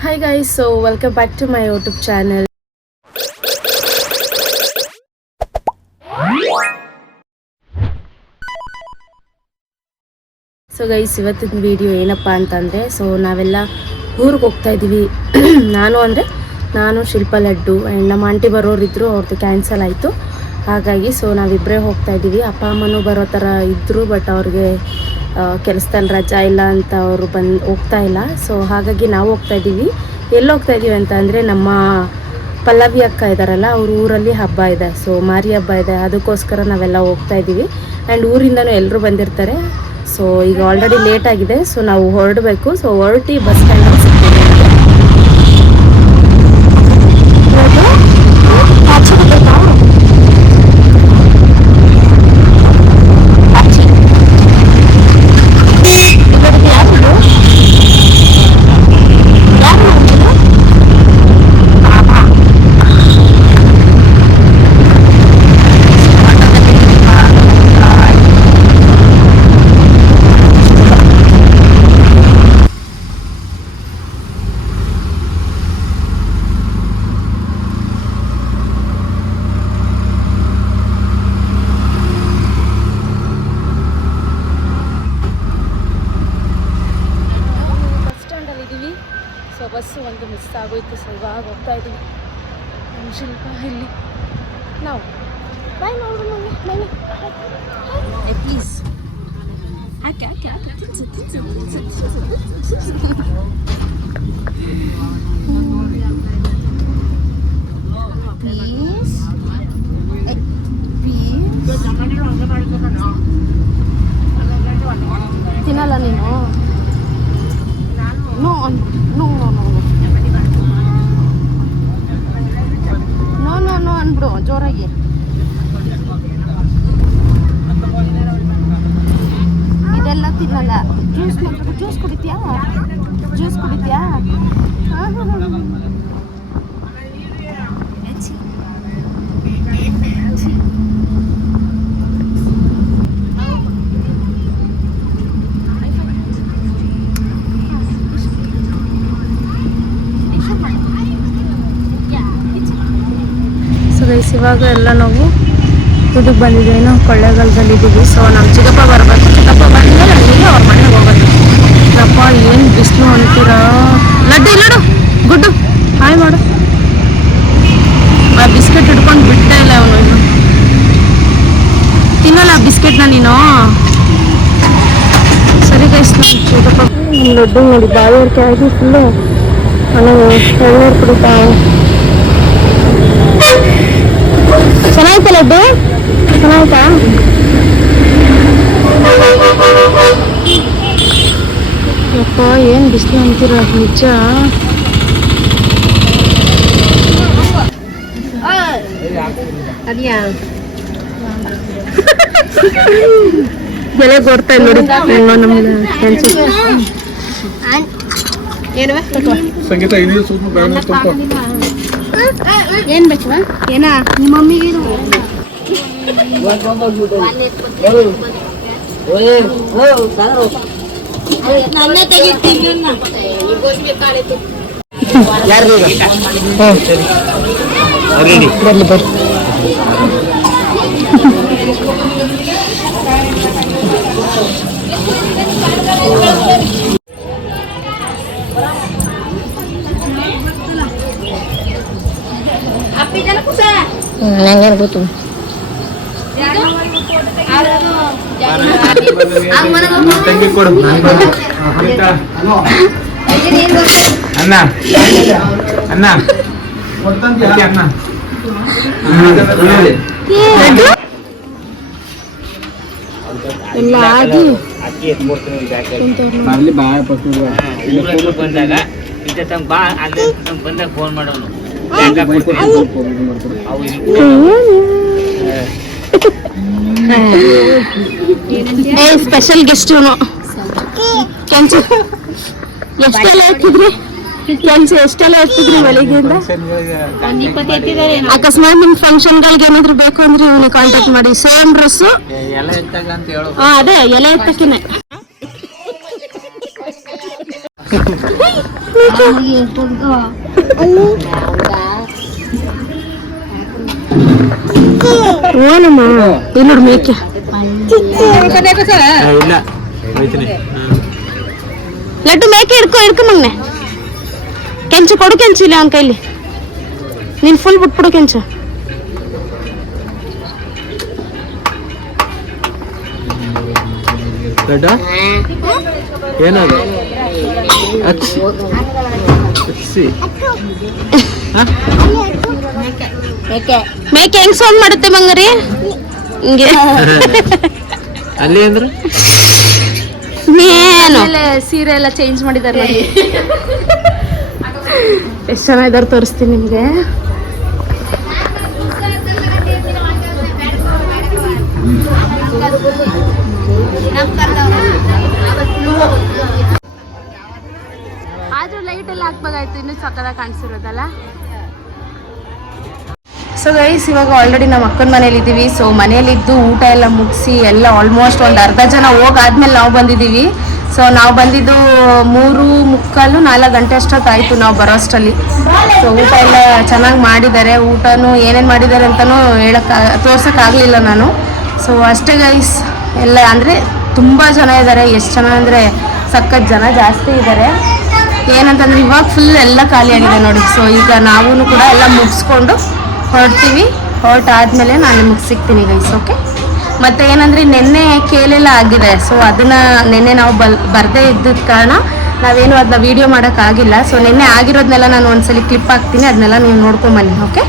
Hi guys, so welcome back to my YouTube channel. So guys ಇವತ್ತಿನ video ಏನಪ್ಪ ಅಂತಂದರೆ ನಾವೆಲ್ಲ ಊರಿಗೆ ಹೋಗ್ತಾ ಇದ್ದೀವಿ. ನಾನು ಶಿಲ್ಪ ಲಡ್ಡು ಆ್ಯಂಡ್ ನಮ್ಮ ಆಂಟಿ ಬರೋರಿದ್ದರು, ಅವ್ರದ್ದು ಕ್ಯಾನ್ಸಲ್ ಆಯಿತು. ಹಾಗಾಗಿ ನಾವಿಬ್ಬರೇ ಹೋಗ್ತಾ ಇದ್ದೀವಿ. ಅಪ್ಪ ಅಮ್ಮನೂ ಬರೋ ಥರ ಇದ್ದರು, ಬಟ್ ಅವ್ರಿಗೆ ಕೆಲಸದಲ್ಲಿ ರಜಾ ಇಲ್ಲ ಅಂತ ಅವರು ಹೋಗ್ತಾ ಇಲ್ಲ. ಹಾಗಾಗಿ ನಾವು ಹೋಗ್ತಾ ಇದ್ದೀವಿ. ಎಲ್ಲಿ ಹೋಗ್ತಾ ಇದ್ದೀವಿ ಅಂತ ಅಂದರೆ ನಮ್ಮ ಪಲ್ಲವಿ ಅಕ್ಕ ಇದ್ದಾರಲ್ಲ, ಅವ್ರ ಊರಲ್ಲಿ ಹಬ್ಬ ಇದೆ, ಮಾರಿ ಹಬ್ಬ ಇದೆ. ಅದಕ್ಕೋಸ್ಕರ ನಾವೆಲ್ಲ ಹೋಗ್ತಾ ಇದ್ದೀವಿ. ಆ್ಯಂಡ್ ಊರಿಂದನೂ ಎಲ್ಲರೂ ಬಂದಿರ್ತಾರೆ. ಈಗ ಆಲ್ರೆಡಿ ಲೇಟ್ ಆಗಿದೆ. ನಾವು ಹೊರಡಬೇಕು. ಹೊರಟಿ ಬಸ್ ಸ್ಟ್ಯಾಂಡಲ್ಲಿ ಸಿಗ್ತೀವಿ. ಬಸ್ಸು ಒಂದು ಮಿಸ್ ಆಗೋಯ್ತು. ಇವಾಗ ಹೋಗ್ತಾ ಇದ್ದೀವಿ. ನಮ್ಮ ಶಿಲ್ಪ ಇಲ್ಲಿ ನಾವು ಬಾಯ್ ನೋಡ್ರಿ ಮನೆ ಪ್ಲೀಸ್ ತಿನ್ನಲ್ಲ ನೀನು? No no no no no no no ಅನ್ಬಿಡು ಜೋರಾಗಿ. ಇದೆಲ್ಲ ತಿನ್ನಲ್ಲ. ಜ್ಯೂಸ್ ಕುಡಿತೀಯಾ? ಜ್ಯೂಸ್ ಕುಡಿತೀಯಾ? ಗೈಸ್ ಇವಾಗ ಎಲ್ಲ ನಾವು ಇದಕ್ಕೆ ಬಂದಿದ್ದೀವಿ. ನಾವು ಕೊಳ್ಳೇಗಾಲದಲ್ಲಿದ್ದೀವಿ. ನಮ್ಮ ಚಿಕ್ಕಪ್ಪ ಬರಬೇಕು. ಚಿಕ್ಕಪ್ಪ ಬಂದಮೇಲೆ ಅಲ್ಲಿಗೆ ಅವ್ರ ಮನೆಗೆ ಹೋಗೋದು. ಅಪ್ಪ ಏನು ಬಿಸಿಲು ಅಂತೀರಾ. ಲಡ್ಡು ಇಲ್ಲಡು ಗುಡ್ಡು ಹಾಯ್ ಮಾಡು. ಆ ಬಿಸ್ಕೆಟ್ ಹಿಡ್ಕೊಂಡು ಬಿಡ್ತಾ ಇಲ್ಲ ಅವನು. ಇನ್ನು ತಿನ್ನಲ್ಲ ಆ ಬಿಸ್ಕೆಟ್ನ ನೀನು? ಸರಿ ಗೈಸ್, ಚಿಕ್ಕಪ್ಪ ಲಡ್ಡು ನೋಡಿ ಬಾಯಿಯರ್ಕೆ ಆಗಿ ಫುಲ್ಲು ನನಗೆ ಎಳ್ನೀರು ಕುಡಿತಾ. ಚೆನ್ನಾಯ್ತಾ ಲಡ್ಡು? ಚೆನ್ನಾಯ್ತಾ? ಯಪ್ಪ ಏನು ಬಿಸಿಲು ಅಂತೀರ ನಿಜ. ಬೆಲೆ ಬರ್ತಾ ನೋಡಿ ನಮ್ಗೆ ಏನ್ ಬೇಕು? ಏನಾ ನಿಮ್ಮ ಮಮ್ಮಿಗೆ ಬರ್ಲಿ ಬರ್ರಿ. ನಂಗೇನು ಗೊತ್ತು. ಅನ್ನ ಅನ್ನ ಅನ್ನ ಎಲ್ಲ ಆಗಿ ಬಂದಾಗ ಬಂದಾಗ ಫೋನ್ ಮಾಡೋನು. ಸ್ಪೆಷಲ್ ಗೆಸ್ಟ್ ಇವನು. ಕೆಂಚ ಎಷ್ಟೆಲ್ಲ ಹಾಕಿದ್ರಿ? ಕೆಲ್ಸ ಎಷ್ಟೆಲ್ಲ ಇರ್ತಿದ್ರಿ ಬೆಳಿಗ್ಗೆಯಿಂದ? ಅಕಸ್ಮಾತ್ ನಿಮ್ ಫಂಕ್ಷನ್ಗಳಿಗೆ ಏನಾದ್ರು ಬೇಕು ಅಂದ್ರೆ ಇವನಿಗೆ ಕಾಂಟ್ಯಾಕ್ಟ್ ಮಾಡಿ. Same dress. ಅದೇ ಎಲೆ ಎತ್ತಕ್ಕಿನೇ. ಏನಮ್ಮ ಇಲ್ಲಿ ನೋಡಿ ಮೇಕೆ ಇಲ್ಲ ಹೋಯ್ತೀನಿ ಲಡ್ಡು ಮೇಕೆ ಹಿಡ್ಕೊ ಮಗ್ನೆ ಕೆಂಚು ಕೊಡು ಕೆಂಚು ಇಲ್ಲ ಅವನ ಕೈಲಿ ನೀನ್ ಫುಲ್ ಬಿಟ್ಬಿಡು ಕೆಂಚು ದೊಡ್ಡ ಏನದು ಅಚ್ಚಿ ಅಚ್ಚಿ ಮೇಕೆ ಹೆಂಗ್ ಸೌಂಡ್ ಮಾಡುತ್ತೆ ಮಂಗರಿ ಹಿಂಗೆ ಅಲ್ಲಿ ಅಂದ್ರೆ ಏನು ಸೀರೆ ಎಲ್ಲ ಚೇಂಜ್ ಮಾಡಿದಾರೆ ನೋಡಿ ಎಷ್ಟು ಜನ ಇದಾರೆ ತೋರಿಸ್ತೀನಿ ನಿಮ್ಗೆ ಆದ್ರೂ ಲೈಟ್ ಎಲ್ಲ ಹಾಕ್ಬೇಕಾಯ್ತು ಇನ್ನೂ ಸಕ್ಕದಾಗಿ ಕಾಣಿಸಿರೋದಲ್ಲ. ಸೊ ಗೈಸ್ ಇವಾಗ ಆಲ್ರೆಡಿ ನಮ್ಮ ಅಕ್ಕನ ಮನೇಲಿ ಇದ್ದೀವಿ. ಸೊ ಮನೇಲಿದ್ದು ಊಟ ಎಲ್ಲ ಮುಗಿಸಿ ಎಲ್ಲ ಆಲ್ಮೋಸ್ಟ್ ಒಂದು ಅರ್ಧ ಜನ ಹೋಗಾದ್ಮೇಲೆ ನಾವು ಬಂದಿದ್ದೀವಿ. ಸೊ ನಾವು ಬಂದಿದ್ದು 3:45 4 ಗಂಟೆ ಅಷ್ಟೊತ್ತಾಯಿತು ನಾವು ಬರೋ ಅಷ್ಟರಲ್ಲಿ. ಸೊ ಊಟ ಎಲ್ಲ ಚೆನ್ನಾಗಿ ಮಾಡಿದ್ದಾರೆ. ಊಟನೂ ಏನೇನು ಮಾಡಿದ್ದಾರೆ ಅಂತಲೂ ತೋರ್ಸೋಕ್ಕಾಗಲಿಲ್ಲ ನಾನು. ಸೊ ಅಷ್ಟೇ ಗೈಸ್ ಎಲ್ಲ ಅಂದರೆ ತುಂಬ ಜನ ಇದ್ದಾರೆ. ಎಷ್ಟು ಜನ ಅಂದರೆ ಸಖತ್ ಜನ ಜಾಸ್ತಿ ಇದ್ದಾರೆ. ಏನಂತಂದ್ರೆ ಇವಾಗ ಫುಲ್ ಎಲ್ಲ ಖಾಲಿಯಾಗಿದೆ ನೋಡಿ. ಸೊ ಈಗ ನಾವು ಕೂಡ ಎಲ್ಲ ಮುಗಿಸ್ಕೊಂಡು ಹೊರಡ್ತೀವಿ. ಹೊರಟಾದ್ಮೇಲೆ ನಾನು ನಿಮಗೆ ಸಿಗ್ತೀನಿ ಗೈಸ್. ಓಕೆ. ಮತ್ತು ಏನಂದರೆ ನೆನ್ನೆ ಕೇಲೆಲ್ಲ ಆಗಿದೆ. ಸೊ ಅದನ್ನು ನೆನ್ನೆ ನಾವು ಬರದೇ ಇದ್ದಿದ್ದ ಕಾರಣ ನಾವೇನು ಅದನ್ನ ವೀಡಿಯೋ ಮಾಡೋಕ್ಕಾಗಿಲ್ಲ. ಸೊ ನೆನ್ನೆ ಆಗಿರೋದನ್ನೆಲ್ಲ ನಾನು ಒಂದ್ಸಲಿ ಕ್ಲಿಪ್ ಹಾಕ್ತೀನಿ, ಅದನ್ನೆಲ್ಲ ನೀವು ನೋಡ್ಕೊಂಬನ್ನಿ. ಓಕೆ.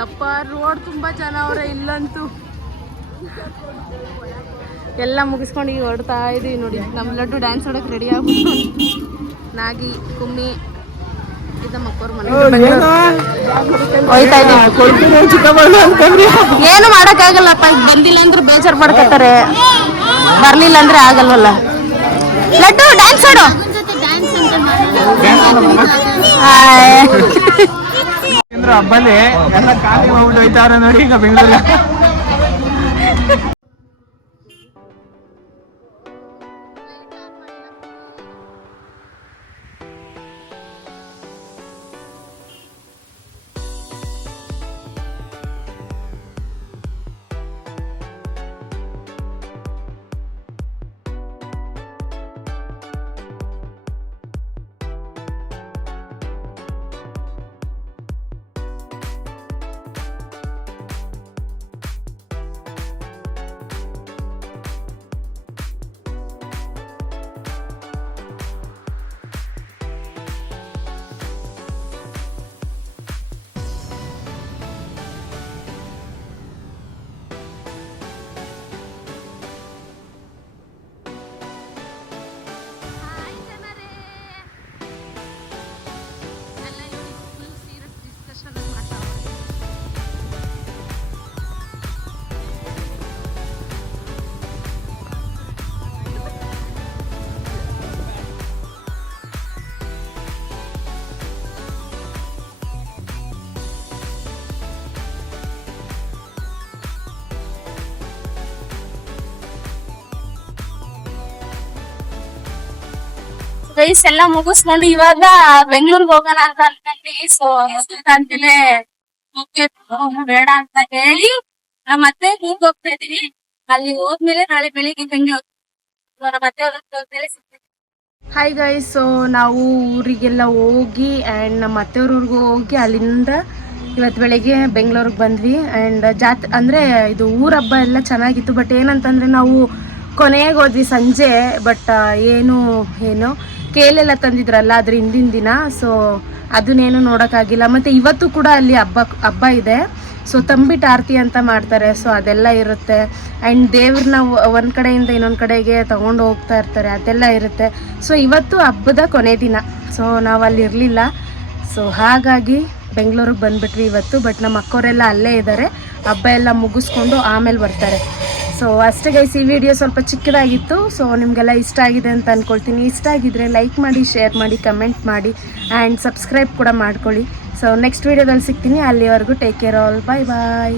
ಯಪ್ಪ ರೋಡ್ ತುಂಬ ಜನ ಅವರೇ ಇಲ್ಲಂತೂ. ಎಲ್ಲ ಮುಗಿಸ್ಕೊಂಡು ಈಗ ಹೊರಡ್ತಾ ಇದೀವಿ ನೋಡಿ. ನಮ್ಮ ಲಡ್ಡು ಡ್ಯಾನ್ಸ್ ಆಡೋಕೆ ರೆಡಿ ಆಗ್ಬಿಟ್ಟು ನಾಗಿ ಕುಮ್ಮಿ ಇದ್ದ ಮಕ್ಕವ್ರ ಮನೆ ಹೋಯ್ತಾ ಇದೀವಿ. ಏನು ಮಾಡೋಕ್ಕಾಗಲ್ಲಪ್ಪ, ಬಂದಿಲ್ಲ ಅಂದ್ರೆ ಬೇಜಾರು ಮಾಡ್ಕೊತಾರೆ, ಬರ್ಲಿಲ್ಲ ಅಂದ್ರೆ ಆಗಲ್ವಲ್ಲ. ಲಡ್ಡು ಡ್ಯಾನ್ಸ್ ಆಡು. ಹಬ್ಬಲ್ಲಿ ಎಲ್ಲ ಖಾಲಿ ಮಾಡ್ಬಿಟ್ಟು ಹೋಯ್ತಾರ ನೋಡಿ ಈಗ ಬೆಂಗಳೂರಿಗೆ. ಗೈಸ್ ಎಲ್ಲ ಮುಗಿಸ್ಕೊಂಡು ಇವಾಗ ಬೆಂಗಳೂರಿಗೆ ಹೋಗೋಣ ಅಂತ ಅನ್ಕೊಂಡ್ವಿ. ಸೊ ಅಂತಾನೆ ಬೇಡ ಅಂತ ಹೇಳಿ ಮತ್ತೆ ಊರಿಗೆ ಹೋಗ್ತಾ ಇದೀವಿ. ಅಲ್ಲಿ ಹೋದ್ಮೇಲೆ ನಾಳೆ ಬೆಳಿಗ್ಗೆ ಬೆಂಗಳೂರು ಮತ್ತೆ ಹೋದ್ಮೇಲೆ ಸಿಗ್ತೀವಿ. ಹಾಯ್ ಗೈಸ್, ಸೊ ನಾವು ಊರಿಗೆಲ್ಲ ಹೋಗಿ ಆ್ಯಂಡ್ ನಮ್ಮ ಅತ್ತೆಯವ್ರ ಊರಿಗೂ ಹೋಗಿ ಅಲ್ಲಿಂದ ಇವತ್ತು ಬೆಳಗ್ಗೆ ಬೆಂಗಳೂರಿಗೆ ಬಂದ್ವಿ. ಆ್ಯಂಡ್ ಅಂದರೆ ಇದು ಊರ ಹಬ್ಬ ಎಲ್ಲ ಚೆನ್ನಾಗಿತ್ತು. ಬಟ್ ಏನಂತಂದರೆ ನಾವು ಕೊನೆಗೆ ಹೋದ್ವಿ ಸಂಜೆ. ಬಟ್ ಏನು ಕೇಲೆಲ್ಲ ತಂದಿದ್ರಲ್ಲ ಅದ್ರ ಹಿಂದಿನ ದಿನ, ಸೊ ಅದನ್ನೇನು ನೋಡೋಕ್ಕಾಗಿಲ್ಲ. ಮತ್ತು ಇವತ್ತು ಕೂಡ ಅಲ್ಲಿ ಹಬ್ಬ ಇದೆ. ಸೊ ತಂಬಿಟ್ಟು ಆರತಿ ಅಂತ ಮಾಡ್ತಾರೆ, ಸೊ ಅದೆಲ್ಲ ಇರುತ್ತೆ. ಆ್ಯಂಡ್ ದೇವ್ರನ್ನ ಒಂದು ಕಡೆಯಿಂದ ಇನ್ನೊಂದು ಕಡೆಗೆ ತೊಗೊಂಡು ಹೋಗ್ತಾ ಇರ್ತಾರೆ, ಅದೆಲ್ಲ ಇರುತ್ತೆ. ಸೊ ಇವತ್ತು ಹಬ್ಬದ ಕೊನೆ ದಿನ, ಸೊ ನಾವು ಅಲ್ಲಿ ಇರಲಿಲ್ಲ. ಸೊ ಹಾಗಾಗಿ ಬೆಂಗಳೂರಿಗೆ ಬಂದುಬಿಟ್ವಿ ಇವತ್ತು. ಬಟ್ ನಮ್ಮ ಅಕ್ಕವರೆಲ್ಲ ಅಲ್ಲೇ ಇದ್ದಾರೆ, ಹಬ್ಬ ಎಲ್ಲ ಮುಗಿಸ್ಕೊಂಡು ಆಮೇಲೆ ಬರ್ತಾರೆ. ಸೊ ಅಷ್ಟೇ ಗೈಸ್, ಈ ವಿಡಿಯೋ ಸ್ವಲ್ಪ ಚಿಕ್ಕದಾಗಿತ್ತು. ಸೊ ನಿಮಗೆಲ್ಲ ಇಷ್ಟ ಆಗಿದೆ ಅಂತ ಅಂದ್ಕೊಳ್ತೀನಿ. ಇಷ್ಟ ಆಗಿದ್ರೆ ಲೈಕ್ ಮಾಡಿ, ಶೇರ್ ಮಾಡಿ, ಕಮೆಂಟ್ ಮಾಡಿ ಆ್ಯಂಡ್ ಸಬ್ಸ್ಕ್ರೈಬ್ ಕೂಡ ಮಾಡ್ಕೊಳ್ಳಿ. ಸೊ ನೆಕ್ಸ್ಟ್ ವೀಡಿಯೋದಲ್ಲಿ ಸಿಗ್ತೀನಿ. ಅಲ್ಲಿವರೆಗೂ ಟೇಕ್ ಕೇರ್ ಆಲ್, ಬಾಯ್ ಬಾಯ್.